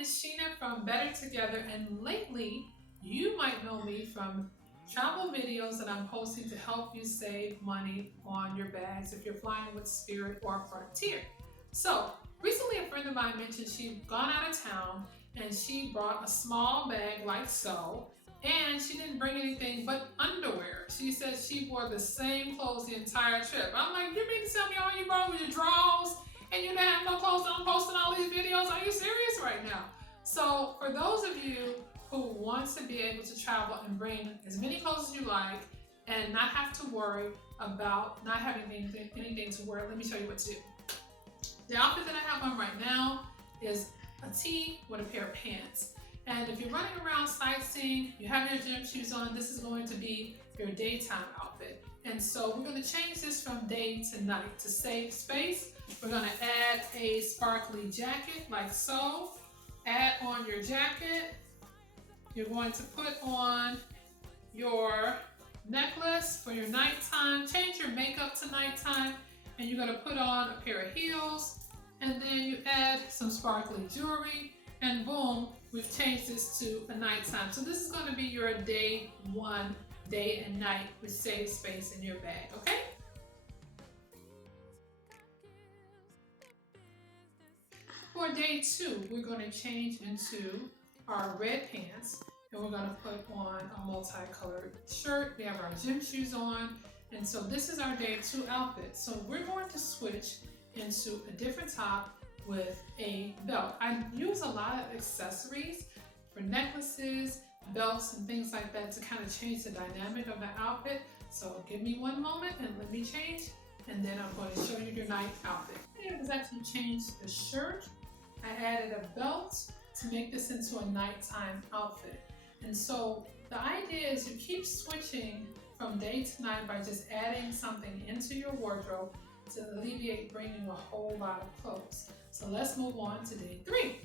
it's Sheena from Better Together, and lately you might know me from travel videos that I'm posting to help you save money on your bags if you're flying with Spirit or Frontier. So recently a friend of mine mentioned she'd gone out of town and she brought a small bag like so, and she didn't bring anything but underwear. She said she wore the same clothes the entire trip. I'm like, you mean to tell me all you brought was your drawers and you didn't have no clothes and I'm posting all these videos? Are you serious right now? So for those of you who want to be able to travel and bring as many clothes as you like and not have to worry about not having anything to wear, let me show you what to do. The outfit that I have on right now is a tee with a pair of pants. And if you're running around sightseeing, you have your gym shoes on, this is going to be your daytime outfit. And so we're going to change this from day to night. To save space, we're going to add a sparkly jacket like so. Add on your jacket. You're going to put on your necklace for your nighttime. Change your makeup to nighttime. And you're going to put on a pair of heels. And then you add some sparkly jewelry. And boom, we've changed this to a nighttime. So this is going to be your day one, day and night, with save space in your bag, okay? For day two, we're going to change into our red pants, and we're going to put on a multicolored shirt. We have our gym shoes on, and so this is our day two outfit. So we're going to switch into a different top with a belt. I use a lot of accessories for necklaces, belts, and things like that to kind of change the dynamic of the outfit. So give me one moment and let me change, and then I'm going to show you your night outfit. I was actually changed the shirt. I added a belt to make this into a nighttime outfit. And so the idea is you keep switching from day to night by just adding something into your wardrobe to alleviate bringing a whole lot of clothes. So let's move on to day three.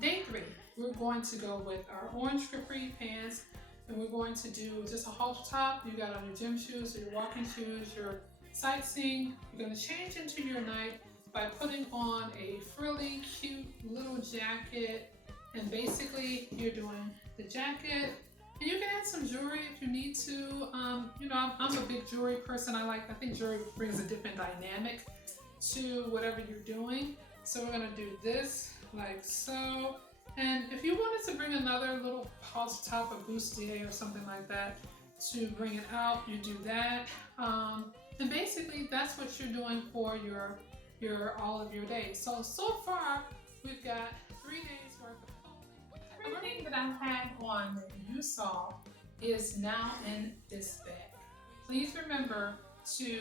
Day three, we're going to go with our orange capri pants, and we're going to do just a halter top. You got on your gym shoes, or your walking shoes, your sightseeing. You're going to change into your night by putting on a frilly, cute little jacket, and basically you're doing the jacket. And you can add some jewelry if you need to. I'm a big jewelry person. I think jewelry brings a different dynamic to whatever you're doing. So we're gonna do this like so. And if you wanted to bring another little halter top or bustier or something like that to bring it out, you do that. And basically that's what you're doing for your all of your days. So far we've got 3 days worth of everything that I had on that you saw is now in this bag. Please remember to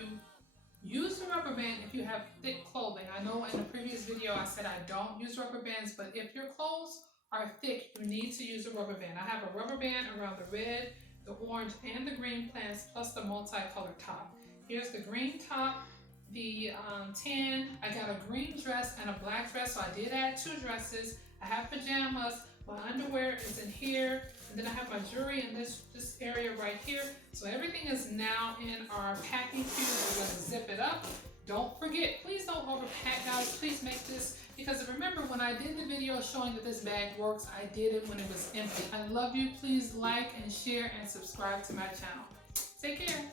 use the rubber band if you have thick clothing. I know in the previous video I said I don't use rubber bands, but if your clothes are thick, you need to use a rubber band. I have a rubber band around the red, the orange, and the green plants, plus the multicolored top. Here's the green top, the tan. I got a green dress and a black dress, so I did add 2 dresses. I have pajamas. My underwear is in here, and then I have my jewelry in this area right here. So everything is now in our packing cube. We're going to zip it up. Don't forget, please don't overpack, guys. Please make this, because remember when I did the video showing that this bag works, I did it when it was empty. I love you. Please like and share and subscribe to my channel. Take care.